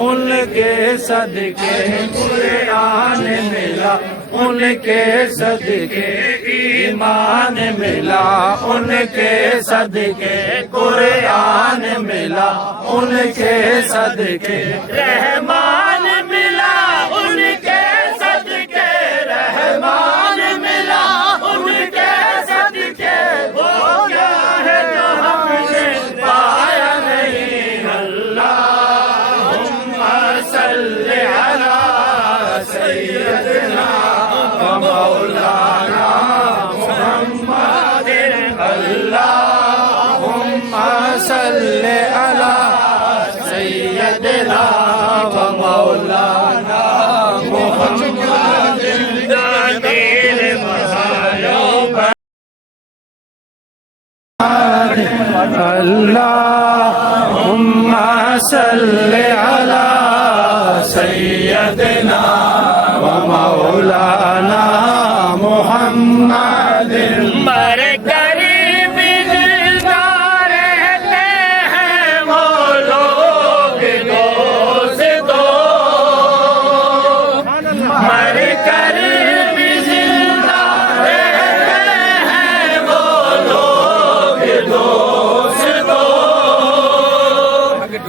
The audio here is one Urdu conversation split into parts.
ان کے صدقے قرآن ملا ان کے صدقے ایمان ملا ان کے صدقے قرآن ملا ان کے صدقے رحمان ملا ان کے صدقے رحمان ملا ان کے صدقے وہ کیا ہے جو ہم نے پایا نہیں اللہم صلی علی سیدنا و مولانا محمد اللہم صلی علی سیدنا و مولانا محمد دلیل مسائلوں پر اللہم صلی علی سیدنا و مولانا محمد مر قریب دلدار رہتے ہیں وہ لوگ دوست مر قریب زندہ رہتے ہیں وہ لوگ دوست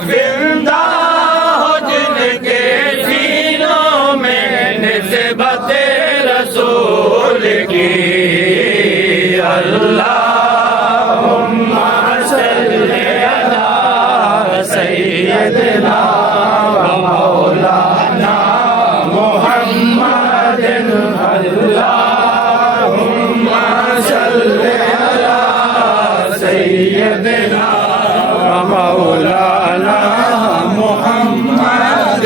زندہ ہو جن کے سینوں میں نسبت رسول کی اللہم صلی علی سیدنا و مولانا محمد اللہم صلی علی سیدنا و مولانا محمد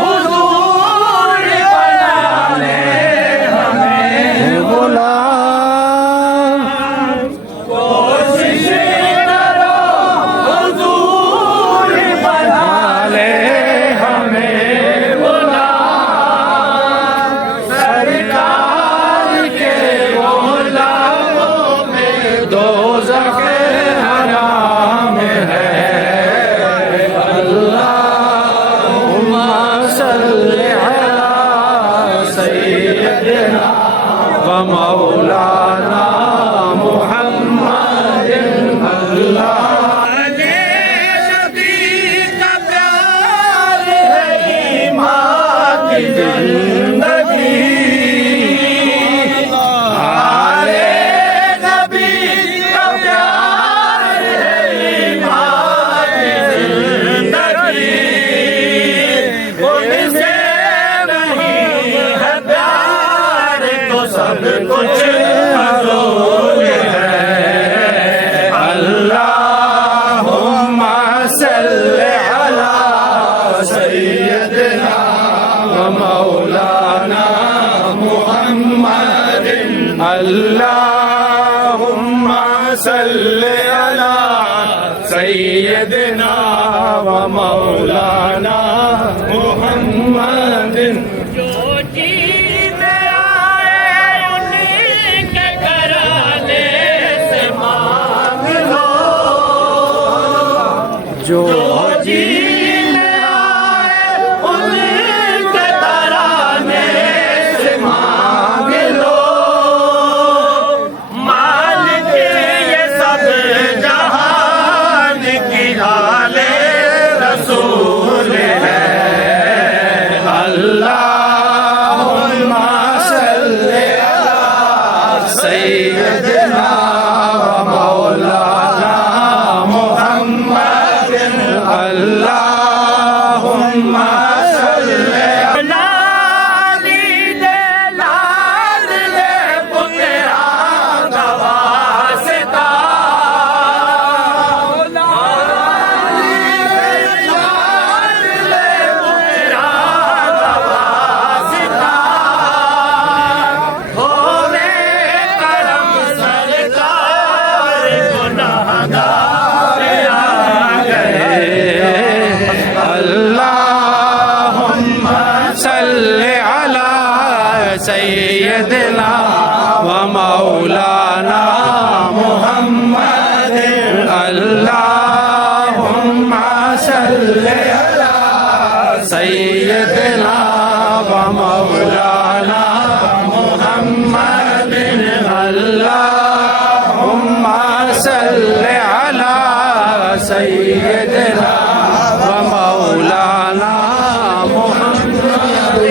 حضور بنا لے ہمیں غلام کوشش کرو حضور بنا لے ہمیں غلام سرکار کے غلاموں میں دوزخ حرام ہے اللہم صلی علی سیدنا و مولانا محمد اللہ نبی کا پیار ہے ایمان کی زندگی آلے نبی کا پیار ہے ایمان کی زندگی ان سے نہیں ہے پیار تو سب کچھ فضول ہے اللہم صلی علی سیدنا و مولانا محمد اللہم صلی علی سیدنا و مولانا محمد جو جیت آئے انہیں کے گھرانے سے مانگ لو جو جیت آئے انہیں کے گھرانے سے مانگ لو مالک یہ سب جہان کی حال رسول ہے اللہم صلی علی سیدنا و مولانا محمد اللہ سیدنا و مولانا محمد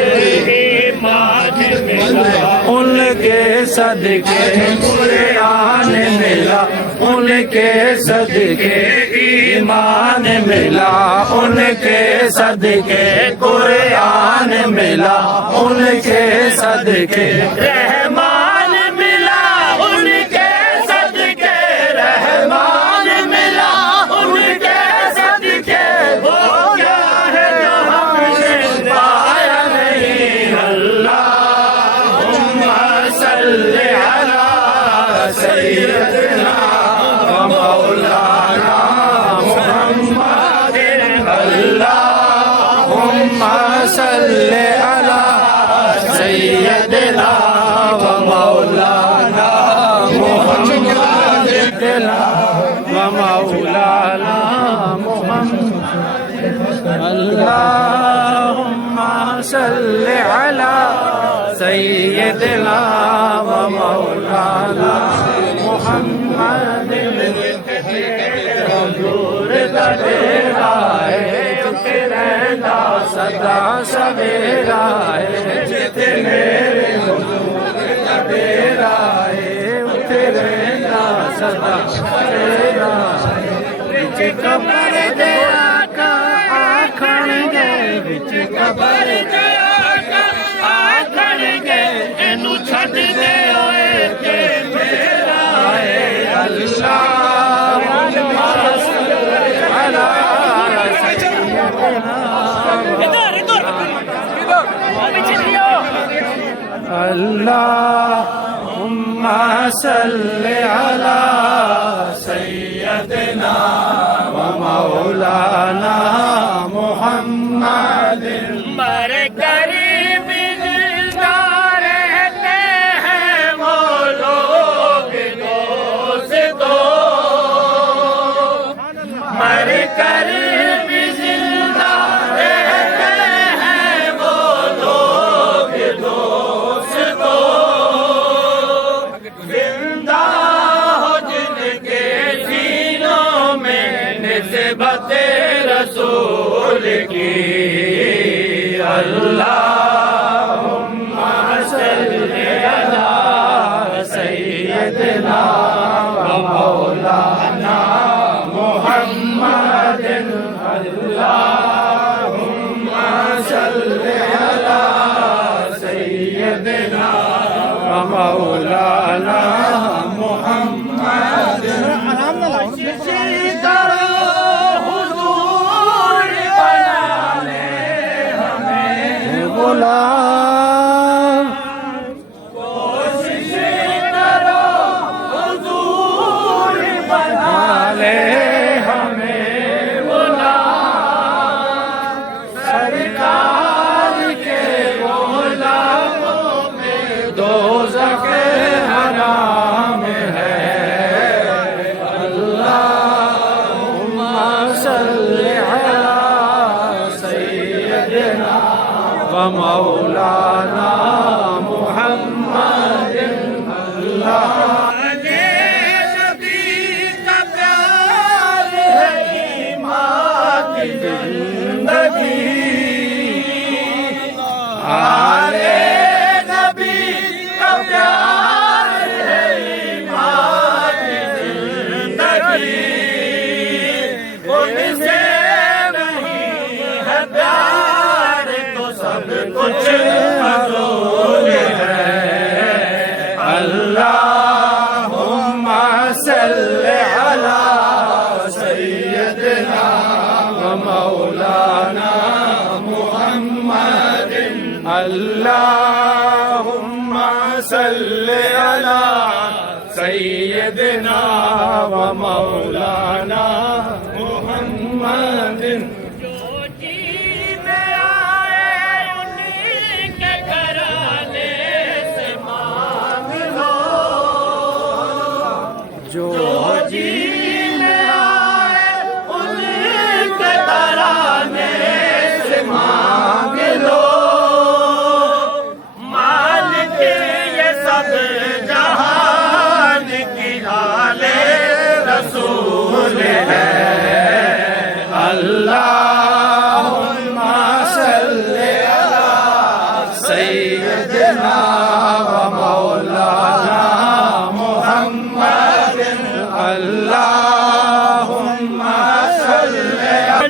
ان کے صدقے قرآن ملا ان کے صدقے ایمان ملا ان کے صدقے قرآن ملا ان کے صدقے رحمان ملا ان کے صدقے رحمان ملا ان کے صدقے وہ کیا ہے جو ہم نے پایا نہیں اللہم صلی علی سیدنا و مولانا محمد اللہم صلی علی سیدنا و مولانا محمد و مولانا محمد اللہم صلی علی سیدنا و مولانا محمد حضور دا ڈیرا ہے جتے رہندا سدا سویرا ہے جتے میرے حضور دا ڈیرا ہے اتے رہندا سدا سویرا ہے وچ قبر دے آقا آکھن گے وچ قبر دے آقا آکھن گے اینو چھڈ دے اوئے تے میرا ہے اللہ اللہم صلی علی سیدنا و مولانا محمد مر قریب زندہ رہتے ہیں وہ لوگ دوستو مر قریب زندہ رہتے ہیں وہ لوگ دوستو زندہ ہو جن کے سینوں میں نسبت رسول کی اللہم صلی علی سیدنا و مولانا محمد اللہم صلی علی سیدنا و مولانا محمد حضور بنا لے ہمیں غلام کوشش کرو حضور بنا لے ہمیں غلام سرکار کے غلاموں میں دوزخ حرام ہے اللہم صلی علی سیدنا و مولانا محمد اللہ آلے نبی کا پیار ہے ایمان کی زندگی ان سے نہیں ہے پیار تو سب کچھ حضور ہے اللہم صلی علی سیدنا و مولانا محمد اللہم صلی علی سیدنا و مولانا محمد جو جی میں آئے انہیں کے گھرانے سے مانگ لو جو جی میں آئے انہیں کے گھرانے سے مانگ لو مالک یہ سب جہان کی حال رسول ہے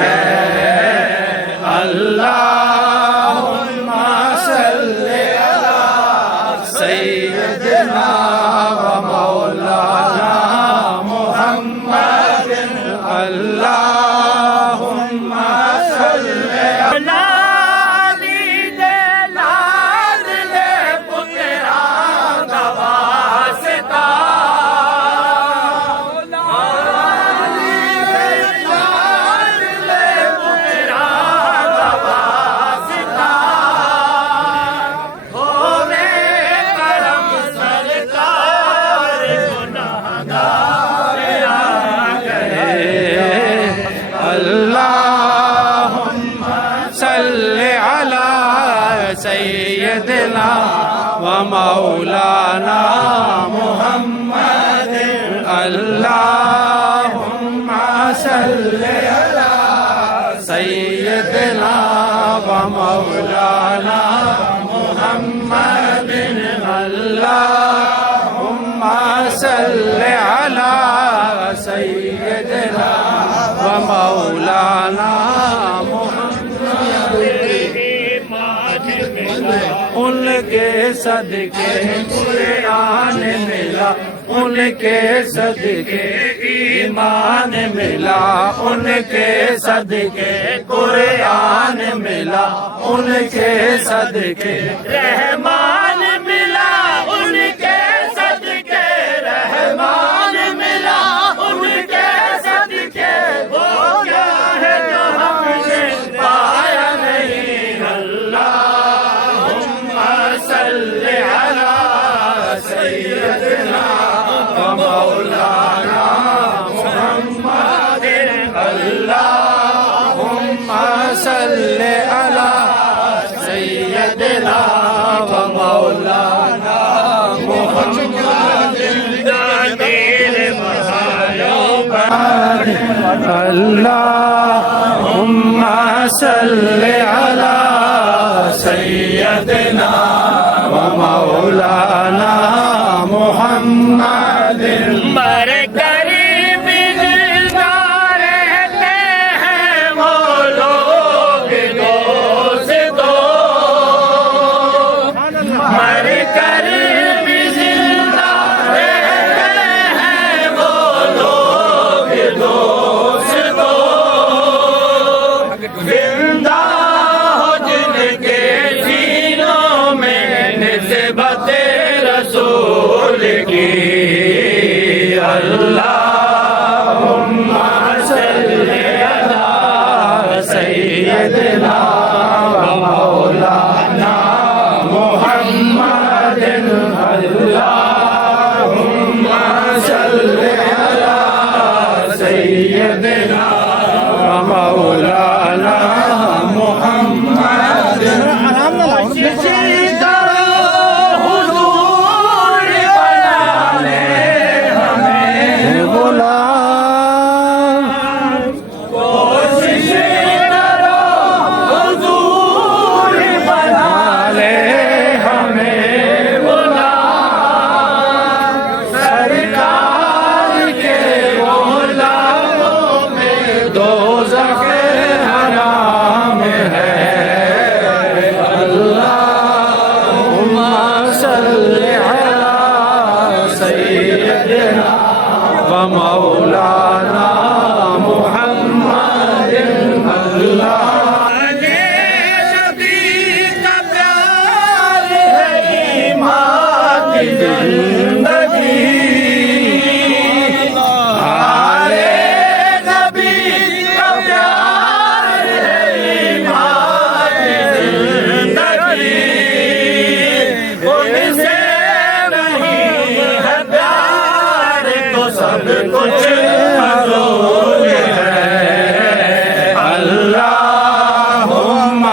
ہے اللہم صلی علی سیدنا و مولانا محمد اللہم صلی لالی دے لال لے پترا دواستا لالی دے لال لے پترا دواستا ہوے کرم سرکار گناہگار آ گئے اللہم صلی علی سیدنا و مولانا محمد اللہم صلی علی سیدنا و مولانا محمد اللہم صلی علی سیدنا و مولانا ان کے صدقے قرآن ملا ان کے صدقے ایمان ملا ان کے صدقے قرآن ملا ان کے صدقے رحمان ملا ان کے صدقے رحمان ملا ان کے صدقے وہ کیا ہے جو ہم نے پایا نہیں اللہم صلی علی سیدنا و مولانا محمد اللہم صلی علی سیدنا و مولانا محمد اللہم صلی علی سیدنا و مولانا محمد مر قریب زندہ رہتے ہیں وہ لوگ دوستو مر قریب زندہ رہتے ہیں وہ لوگ دوستو زندہ ہو جن کے سینوں میں نسبت رسول کی اللہم صلی علی سیدنا و مولانا محمد اللہم صلی علی سیدنا و مولانا محمد حضور بنا لے غلام کوشش کرو حضور بنا لے ہمیں غلام سرکار کے غلاموں میں دوزخ حرام ہے اللہم صلی علی سیدنا و مولانا محمد نبی کا پیار ہے ایمان کی زندگی آلے نبی کا پیار ہے ایمان کی زندگی ان سے نہیں ہے پیار تو سب کچھ حضور ہے اللہم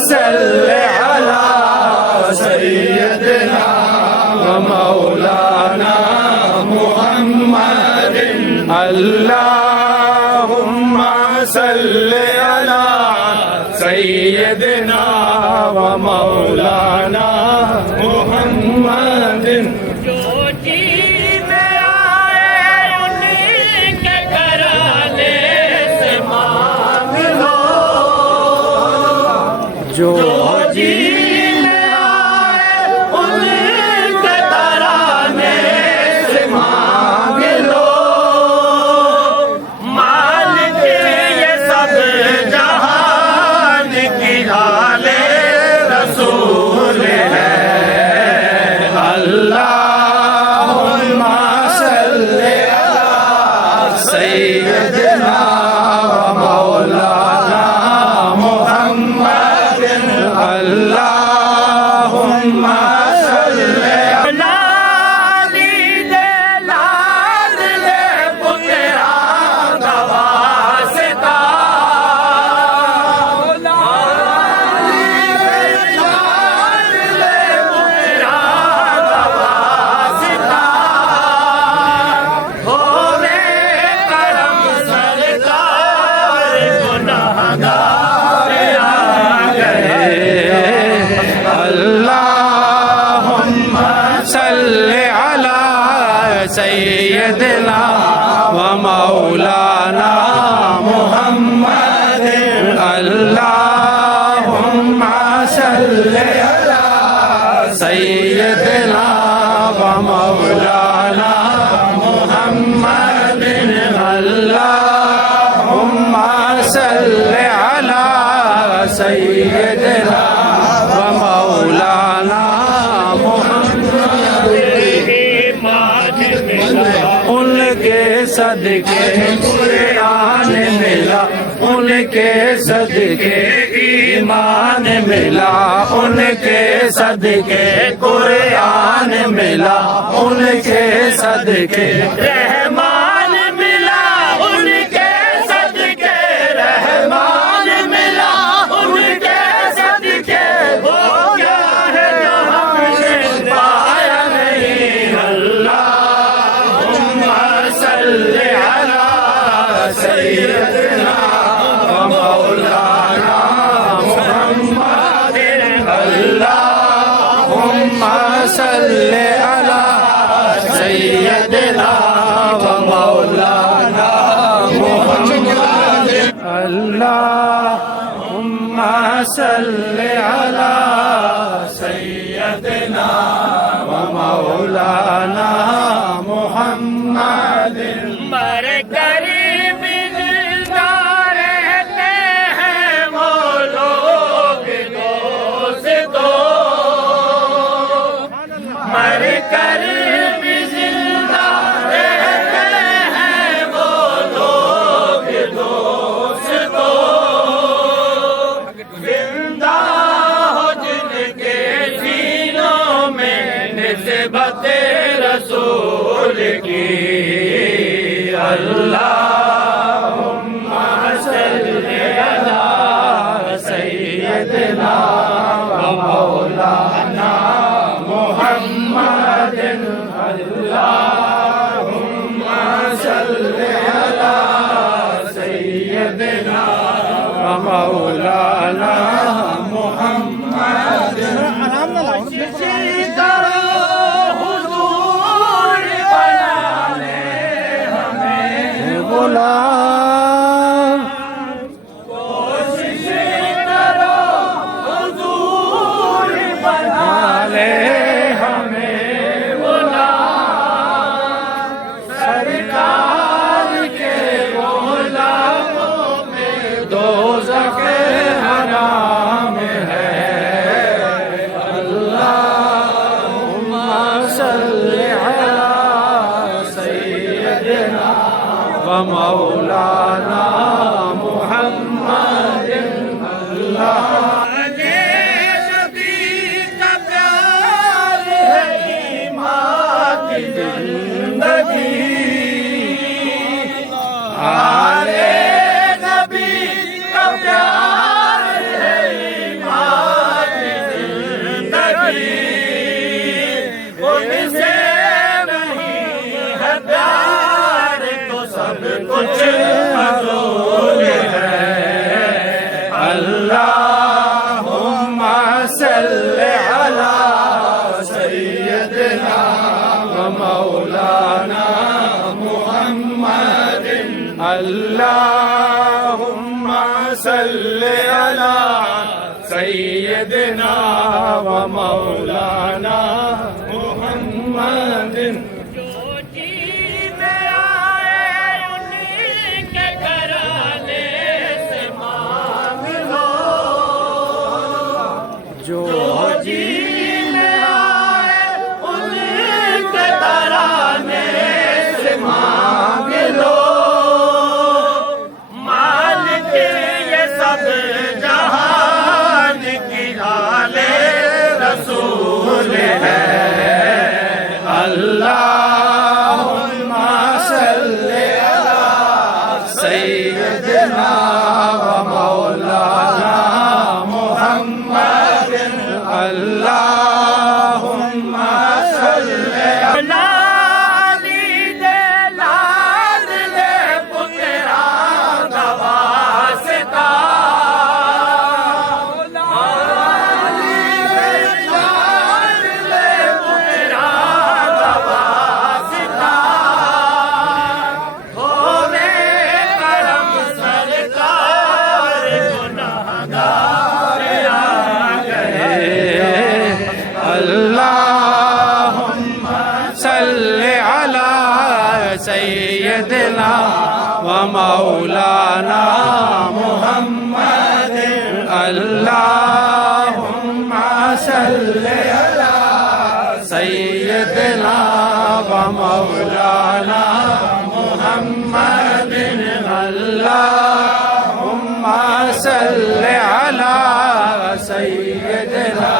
صلی علی سیدنا و مولانا محمد اللہم صلی علی سیدنا و مولانا محمد جو جی میں آئے انہیں کے گھرانے سے مانگ سیدنا و مولانا محمد ایمان ملا ان کے صدقے قرآن ملا ان کے صدقے ایمان ملا ان کے صدقے قرآن ملا ان کے صدقے رحمان ملا ان کے صدقے رحمان ملا ان کے صدقے وہ کیا ہے جو ہم نے پایا نہیں اللہم صلی علی سیدنا و مولانا محمد اللہم صلی علی سیدنا و مولانا محمد اللہم صلی علی سیدنا و مولانا محمد مر کر بھی زندہ رہتے ہیں وہ لوگ دوستو مر کر بھی زندہ رہتے ہیں وہ لوگ دوستو زندہ ہو جن کے سینوں میں نسبت رسول کی اللہم صلی علی سیدنا و مولانا محمد اللہم صلی علی سیدنا و مولانا محمد حضور بنانے غلام کوشش کرو حضور بنانے ہمیں غلام سرکار کے غلاموں میں دوزخ حرام ہے اللہم صلی علی سیدنا و مولانا محمد آلے نبی کا پیار ہے ایمان کی زندگی ان سے نہیں ہے پیار تو سب کچھ فضول ہے اللہم صلی علی سیدنا و مولانا محمد اللہم صلی علی سیدنا و مولانا محمد جو جی میں آئے انہیں کے گھرانے سے مانگ لو جو جی میں آئے انہیں کے گھرانے سے مانگ لو مالک یہ سب جہان کی آلے رسول ہے اللہم صلی علی سیدنا و مولانا محمد اللہم صلی لالی دے لال دے پترا کا واسطہ لالی دے لال دے پترا کا واسطہ ہوے کرم سرکار گناہگار آ گئے اللہم صلی علی سیدنا و مولانا محمد اللهم صل على سيدنا ومولانا محمد اللهم صل على سيدنا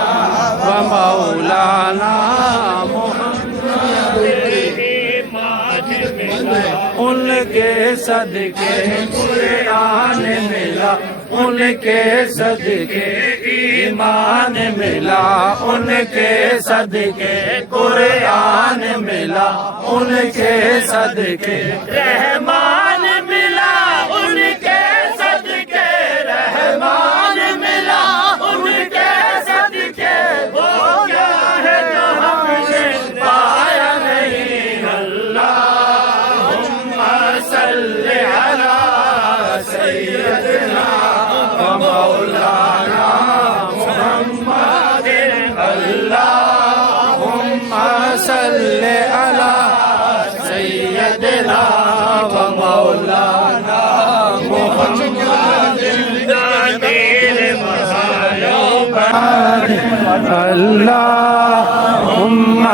ومولانا ان کے صدقے قرآن ملا ان کے صدقے ایمان ملا ان کے صدقے قرآن ملا ان کے صدقے رحمان ملا ان کے صدقے رحمان ملا ان کے صدقے وہ کیا ہے جو ہم نے پایا نہیں اللہم صل علی سیدنا ومولانا محمد اللہم صل علی سیدنا ومولانا محمد اللہم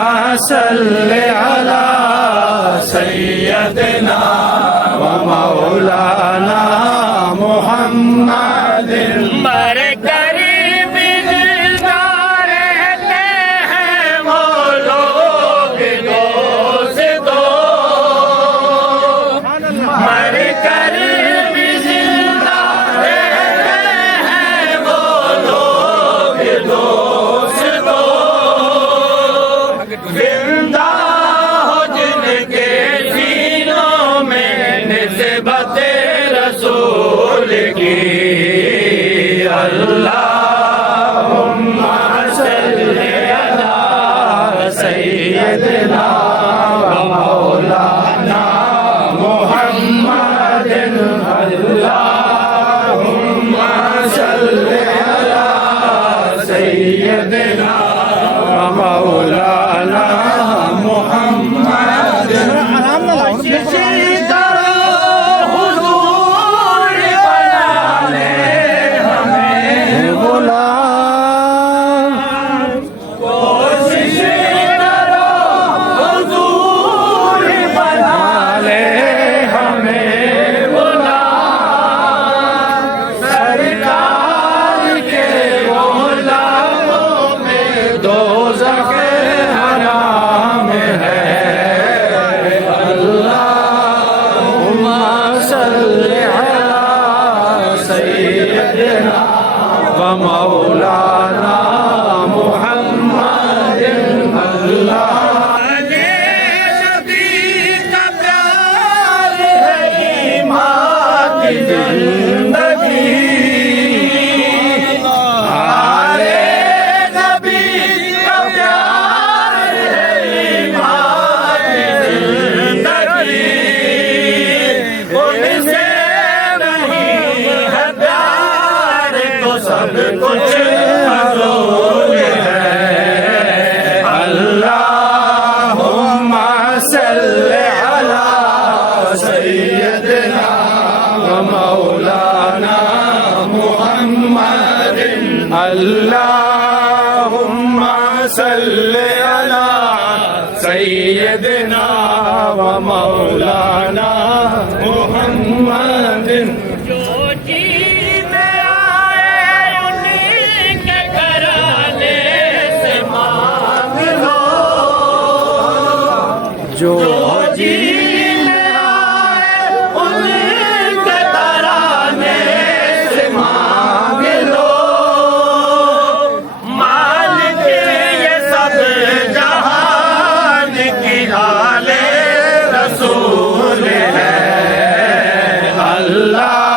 صل علی سیدنا ومولانا محمد مر قریب دلدار رہتے ہیں وہ لوگ دوستو مر قریب زندہ رہتے ہیں وہ لوگ دوستو زندہ ہو جن کے سینوں میں نسبت رسول کی اللہم صل علی سیدنا ومولانا محمد اللہم صل علی سیدنا ومولانا محمد ومولانا محمد اللہ نبی کا پیار ہے ایمان کی زندگی آلے نبی کا پیار ہے ایمان کی زندگی ان سے نہیں ہے پیار تو سب کچھ حضور ہے اللہم صل علی سیدنا ومولانا محمد اللہم صل علی سیدنا ومولانا محمد جو جیت آئے انہیں کے گھرانے سے مانگ لو جو جیت آئے انہیں کے گھرانے سے مانگ لو مالک یہ سب جہان کی آلے رسول ہے اللہ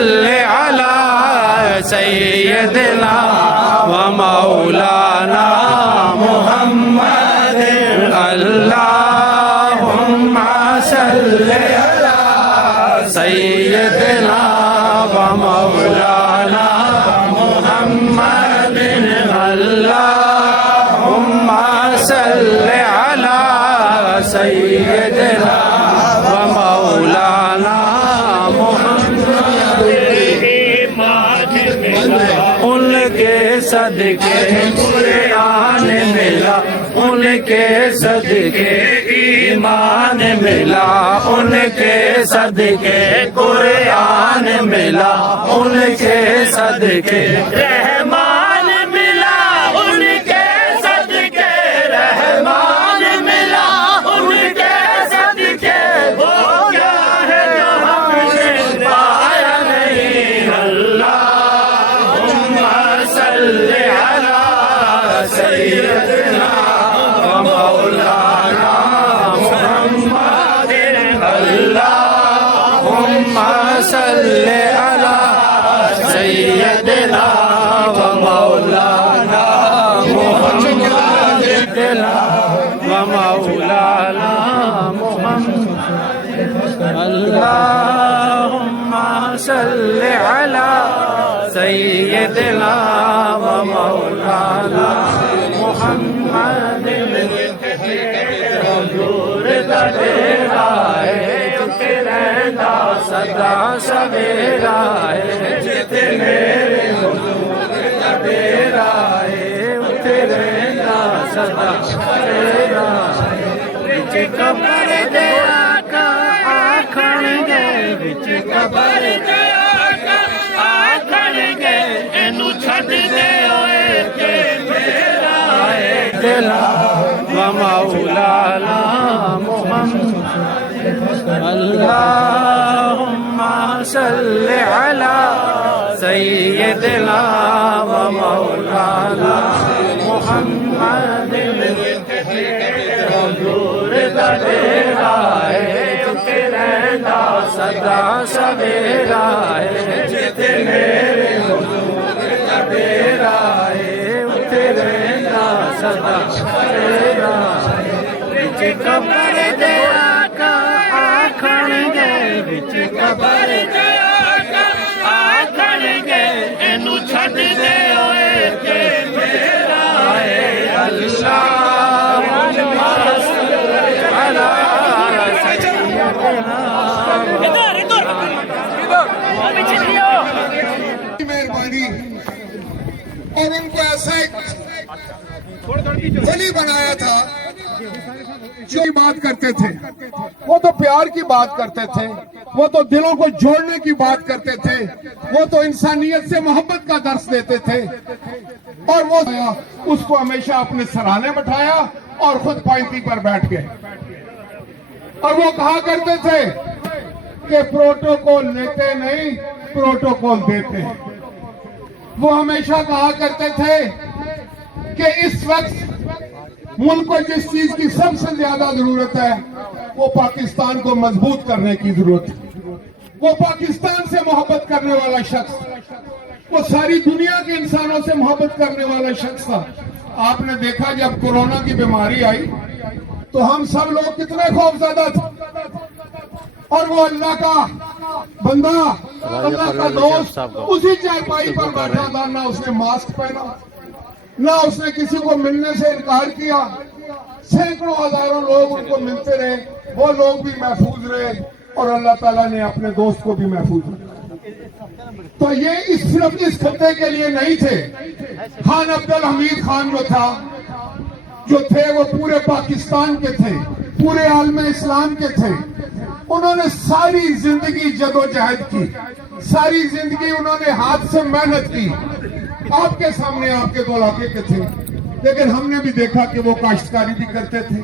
صل على سيدنا ومولانا محمد اللهم صل على سيدنا ومولانا محمد اللهم صل على سيدنا ومولانا ان کے صدقے قرآن ملا ان کے صدقے ایمان ملا ان کے صدقے قرآن ملا ان کے صدقے رحمان ملا ان کے صدقے رحمان ملا ان کے صدقے وہ کیا ہے جو ہم نے پایا نہیں اللہم صل علی سیدنا ومولانا محمد اللہم صل علی سیدنا ومولانا محمد ومولانا محمد اللہم صل علی سیدنا ومولانا محمد حضور دا ڈیرا ہے جتے رہندا سدا سویرا ہے جتے میرے حضور دا ڈیرا ہے اتے رہندا سدا سویرا ہے وچ قبر دے آقا آکھن گے وچ قبر دے آقا آکھن گے اینو چھڈ دے اوئے کہ میرا ہے دلا ومولانا محمد اللہم صل علی سیدنا ومولانا محمد حضور دا ڈیرا ہے جتے رہندا سدا سویرا ہے جتے میرے حضور دا ڈیرا ہے اتے رہندا سدا سویرا ہے وچ قبر دے آقا آکھن گے وچ قبر دے آقا آکھن گے اینو چھڈ دے اوئے کہ میرا ہے اللہم صل علی سیدنا مہربانی اور ان کو ایسا ایک ولی بنایا تھا جو بات کرتے تھے وہ تو پیار کی بات کرتے تھے وہ تو دلوں کو جوڑنے کی بات کرتے تھے وہ تو انسانیت سے محبت کا درس دیتے تھے اور وہ اس کو ہمیشہ اپنے سرانے بٹھایا اور خود پائنتی پر بیٹھ گئے اور وہ کہا کرتے تھے کہ پروٹوکول لیتے نہیں پروٹوکول دیتے ہیں وہ ہمیشہ کہا کرتے تھے کہ اس وقت ملک کو جس چیز کی سب سے زیادہ ضرورت ہے وہ پاکستان کو مضبوط کرنے کی ضرورت ہے وہ پاکستان سے محبت کرنے والا شخص وہ ساری دنیا کے انسانوں سے محبت کرنے والا شخص تھا آپ نے دیکھا جب کورونا کی بیماری آئی تو ہم سب لوگ کتنے خوفزدہ تھے اور وہ اللہ کا بندہ اللہ کا دوست اسی چارپائی پر بیٹھا تھا نہ اس نے ماسک پہنا نہ اس نے کسی کو ملنے سے انکار کیا سینکڑوں ہزاروں لوگ ان کو ملتے رہے وہ لوگ بھی محفوظ رہے اور اللہ تعالیٰ نے اپنے دوست کو بھی محفوظ رکھا تو یہ صرف اس خطے کے لیے نہیں تھے خان عبدالحمید خان جو تھے وہ پورے پاکستان کے تھے پورے عالم اسلام کے تھے انہوں نے ساری زندگی جدوجہد کی ساری زندگی انہوں نے ہاتھ سے محنت کی آپ کے سامنے آپ کے دو علاقے کے تھے لیکن ہم نے بھی دیکھا کہ وہ کاشتکاری بھی کرتے تھے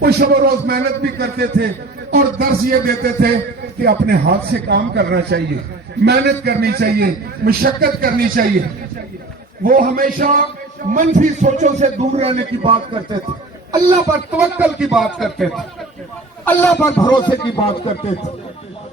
وہ شب و روز محنت بھی کرتے تھے اور درس یہ دیتے تھے کہ اپنے ہاتھ سے کام کرنا چاہیے محنت کرنی چاہیے مشقت کرنی چاہیے وہ ہمیشہ منفی سوچوں سے دور رہنے کی بات کرتے تھے اللہ پر توکل کی بات کرتے تھے اللہ پر بھروسے کی بات کرتے تھے